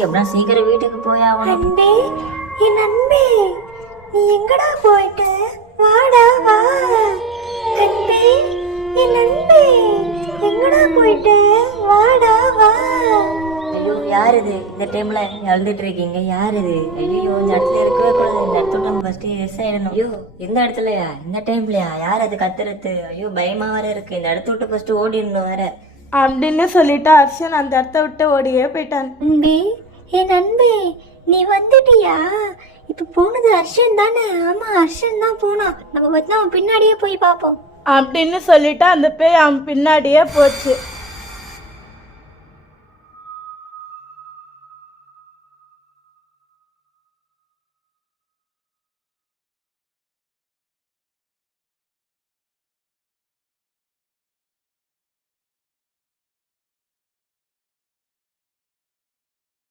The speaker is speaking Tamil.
எப்படின்னா சீக்கிரம் வீட்டுக்கு போய் ஆகணும். அன்பே என் அன்பே நீ எங்கடா போயிட்ட? வாடா வா. அன்பே என் அன்பே எங்கடா போயிட்ட? வாடா வா. ஐயோ யார் இது இந்த டைம்ல அழுதுட்டு இருக்கீங்க. யார் இது ஐயோ இந்த இடத்துல இருக்கவே கூடாது. இந்த இடத்துல நம்ம ஃபர்ஸ்ட் எஸ் ஆயிடணும். ஐயோ இந்த இடத்துலயா? இந்த டைம்லயா யார் அது கத்துறது? ஐயோ பயமா வேற இருக்கு. இந்த இடத்த விட்டு ஃபர்ஸ்ட் ஓடிடணும் வேற. அப்படின்னு சொல்லிட்டு அர்ஷன் அந்த இடத்த விட்டு ஓடியே போயிட்டான். அன்பே என் அன்பே நீ வந்துட்டியா? இப்ப போனது ஹர்ஷன் தானே? ஆமா ஹர்ஷன் தான் போனான். நம்ம பார்த்தா அவன் பின்னாடியே போய் பார்ப்போம். அப்படின்னு சொல்லிட்டு அந்த பேய் அவன் பின்னாடியே போச்சு.